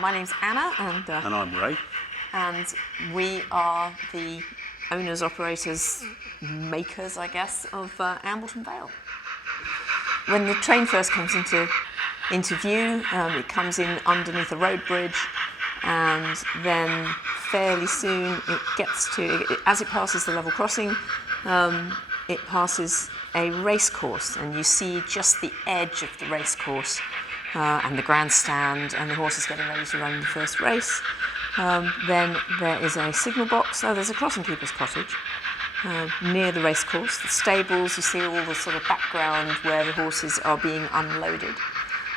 My name's Anna, And I'm Ray. And we are the owners, operators, makers, I guess, of Ambletonvale. When the train first comes into view, it comes in underneath a road bridge, and then fairly soon it gets to, as it passes the level crossing, it passes a race course, and you see just the edge of the race course and the grandstand and the horses getting ready to run the first race. Then there is a signal box. There's a crossing keeper's cottage near the race course. The stables, you see all the sort of background where the horses are being unloaded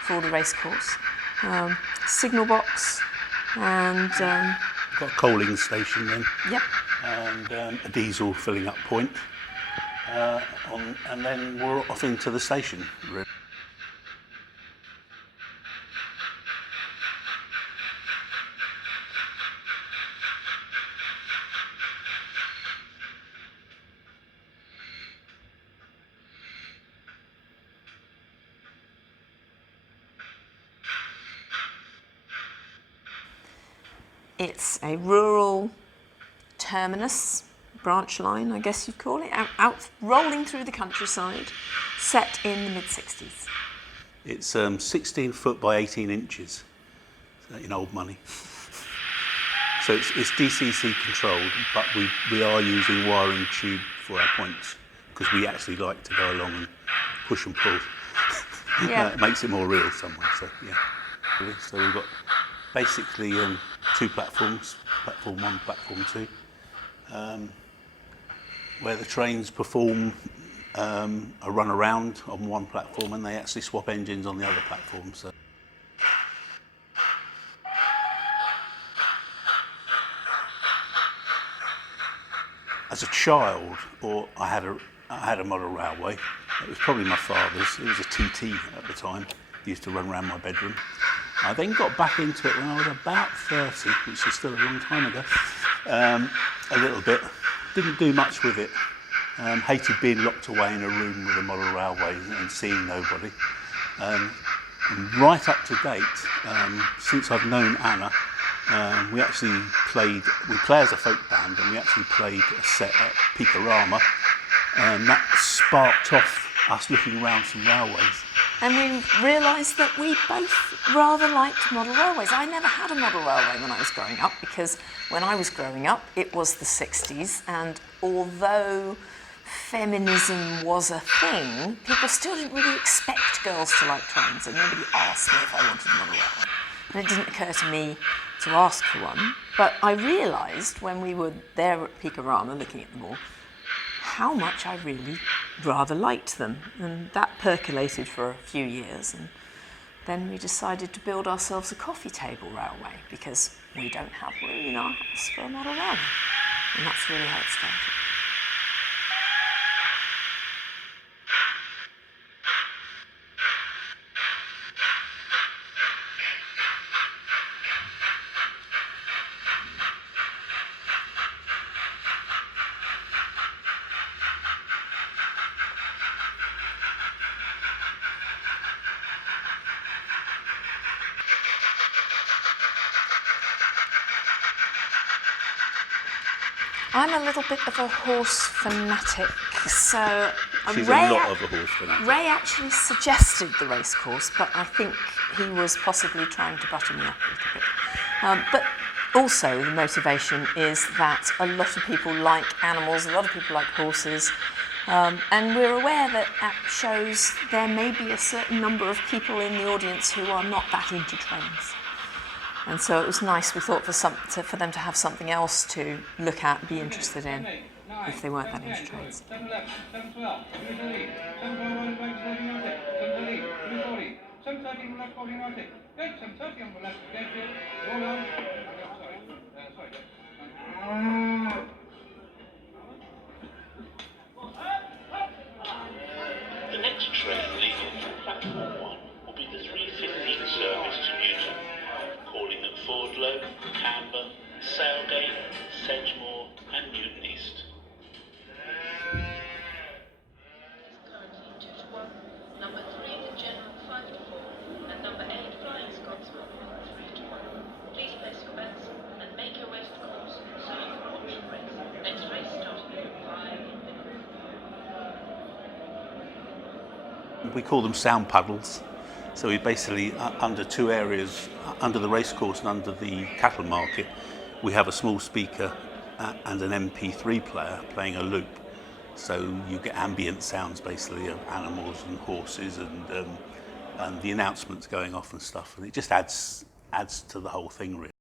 for the race course. Signal box and... got a coaling station then. Yep. And a diesel filling up point. And then we're off into the station. It's a rural terminus, branch line, I guess you'd call it, out rolling through the countryside, set in the mid-60s. It's 16 foot by 18 inches in old money. So it's DCC controlled, but we are using wiring tube for our points because we actually like to go along and push and pull. Yeah. It makes it more real somewhere, so yeah. So we've got basically two platforms, platform 1, platform 2, where the trains perform a run around on one platform and they actually swap engines on the other platform. So. As a child, I had a model railway. It was probably my father's. It was a TT at the time. It used to run around my bedroom. I then got back into it when I was about 30, which is still a long time ago, a little bit. Didn't do much with it. Hated being locked away in a room with a model railway and seeing nobody. And right up to date, since I've known Anna, we play as a folk band, and we actually played a set at Peakorama, and that sparked off us looking around some railways. And we realised that we both rather liked model railways. I never had a model railway when I was growing up, because when I was growing up it was the 60s, and although feminism was a thing, people still didn't really expect girls to like trains, and nobody asked me if I wanted a model railway. And it didn't occur to me to ask for one, but I realised when we were there at Peakorama looking at them all, how much I really rather liked them, and that percolated for a few years, and then we decided to build ourselves a coffee table railway because we don't have room in our house for a model railway, and that's really how it started. I'm a little bit of a horse fanatic, so She's a lot of a horse fanatic. Ray actually suggested the race course, but I think he was possibly trying to butter me up a little bit. But also the motivation is that a lot of people like animals, a lot of people like horses, and we're aware that at shows there may be a certain number of people in the audience who are not that into trains. And so it was nice, we thought, for them to have something else to look at, be interested in, if they weren't that into trains. The next train leaving from platform 1 will be the 3:15 service to Newton, calling at Fordlow, Camber, Salegate, Sedgemoor and Newton East. Currently 2 to 1, number 3 the General 5 to 4, and number 8 Flying Scotsman 3 to 1. We call them sound puddles. So we basically, under two areas, under the racecourse and under the cattle market, we have a small speaker and an MP3 player playing a loop. So you get ambient sounds basically of animals and horses and the announcements going off and stuff. And it just adds to the whole thing really.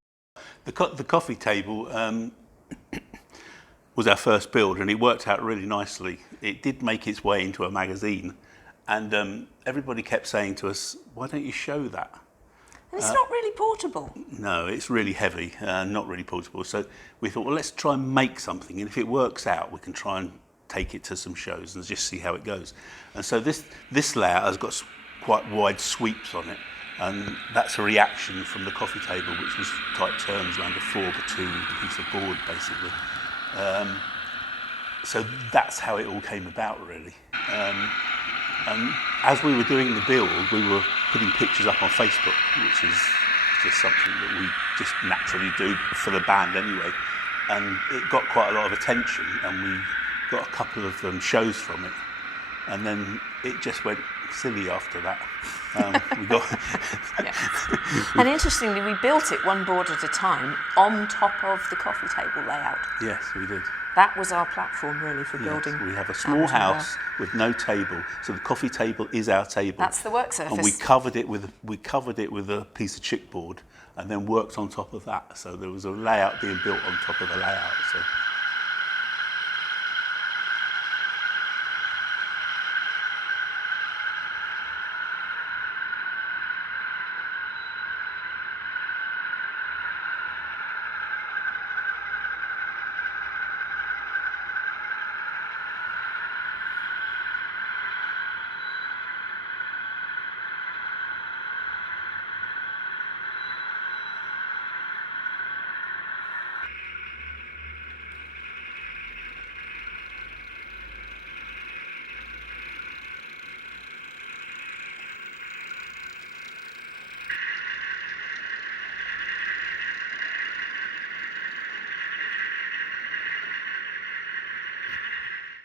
The coffee table was our first build and it worked out really nicely. It did make its way into a magazine. And everybody kept saying to us, why don't you show that? And it's not really portable. No, it's really heavy, not really portable. So we thought, well, let's try and make something. And if it works out, we can try and take it to some shows and just see how it goes. And so this layout has got quite wide sweeps on it. And that's a reaction from the coffee table, which was tight turns around a 4x2 piece of board, basically. So that's how it all came about, really. And as we were doing the build, we were putting pictures up on Facebook, which is just something that we just naturally do for the band anyway. And it got quite a lot of attention, and we got a couple of shows from it. And then it just went silly after that. We got And interestingly, we built it one board at a time on top of the coffee table layout. Yes, we did. That was our platform really for building. We have a small house with no table, so the coffee table is our table. That's the work surface. And we covered it with a piece of chipboard, and then worked on top of that. So there was a layout being built on top of a layout. So.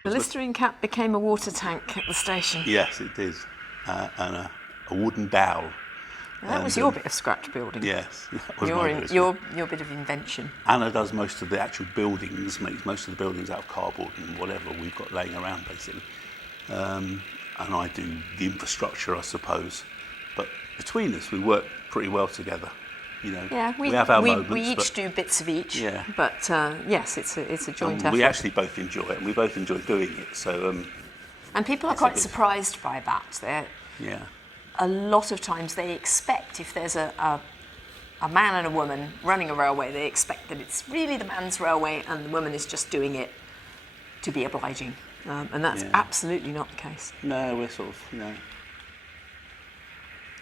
The Listerine cap became a water tank at the station. Yes, it did, and a wooden dowel. That was your bit of scratch building. Yes, that was your bit of invention. Anna does most of the actual buildings, makes most of the buildings out of cardboard and whatever we've got laying around basically. And I do the infrastructure, I suppose. But between us, we work pretty well together. You know, yeah, we have our moments. We each do bits of each. Yeah. But yes, it's a joint effort. We actually both enjoy it, and we both enjoy doing it. So. And people are quite surprised by that. Yeah. A lot of times they expect if there's a man and a woman running a railway, they expect that it's really the man's railway and the woman is just doing it to be obliging. And that's absolutely not the case. No, we're sort of, you know.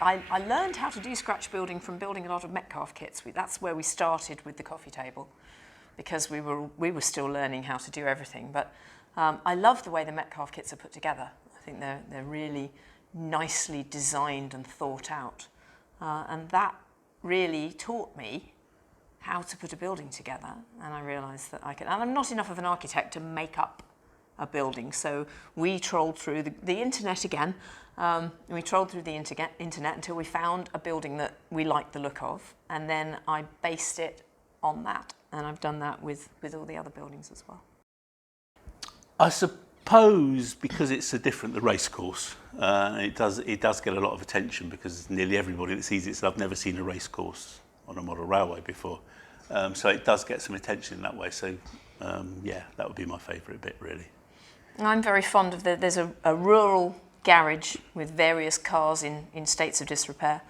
I learned how to do scratch building from building a lot of Metcalfe kits. That's where we started with the coffee table, because we were still learning how to do everything. But I love the way the Metcalfe kits are put together. I think they're really nicely designed and thought out. And that really taught me how to put a building together. And I realised that I could, and I'm not enough of an architect to make up a building. So we trolled through the internet again. We trolled through the internet until we found a building that we liked the look of. And then I based it on that. And I've done that with all the other buildings as well. I suppose because it's the race course, it does get a lot of attention because nearly everybody that sees it says, I've never seen a race course on a model railway before. So it does get some attention in that way. So yeah, that would be my favourite bit really. I'm very fond of there's a rural garage with various cars in states of disrepair.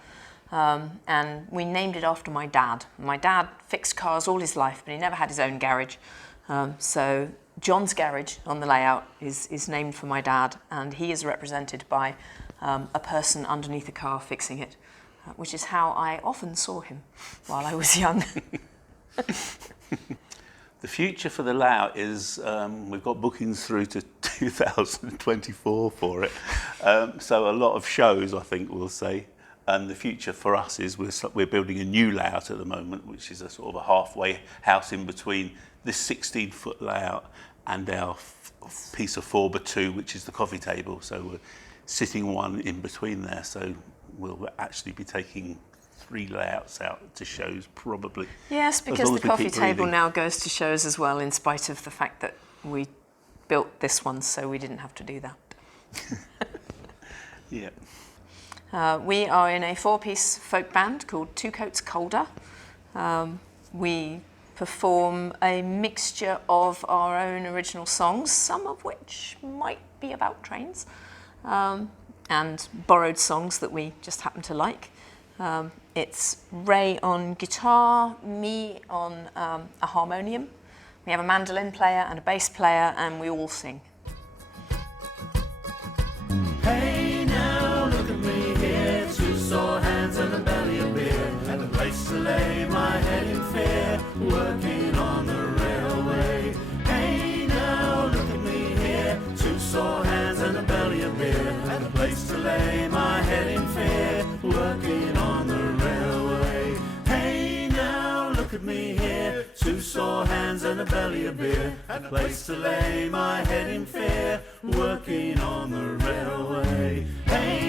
And we named it after my dad. My dad fixed cars all his life, but he never had his own garage. So John's garage on the layout is named for my dad, and he is represented by a person underneath a car fixing it, which is how I often saw him while I was young. The future for the layout is we've got bookings through to 2024 for it. So a lot of shows, I think, we'll say. And the future for us is we're building a new layout at the moment, which is a sort of a halfway house in between this 16-foot layout and our piece of 4x2, which is the coffee table. So we're sitting one in between there, so we'll actually be taking 3 layouts out to shows probably. Yes, As because long the as we coffee keep table breathing. now goes to shows as well, in spite of the fact that we built this one, so we didn't have to do that. Yeah. We are in a 4-piece folk band called Two Coats Colder. We perform a mixture of our own original songs, some of which might be about trains, and borrowed songs that we just happen to like. It's Ray on guitar, me on a harmonium. We have a mandolin player and a bass player, and we all sing. Hey now, look at me here, 2 sore hands and a belly of beer, and a place to lay my head in fear, working on the railway. Hey now, look at me here, 2 sore hands and a belly of beer, and a place to lay my head in fear, working on the railway. Hey now, look at me here, 2 sore hands and a belly of beer, and a place to lay my head in fear, working on the railway. Hey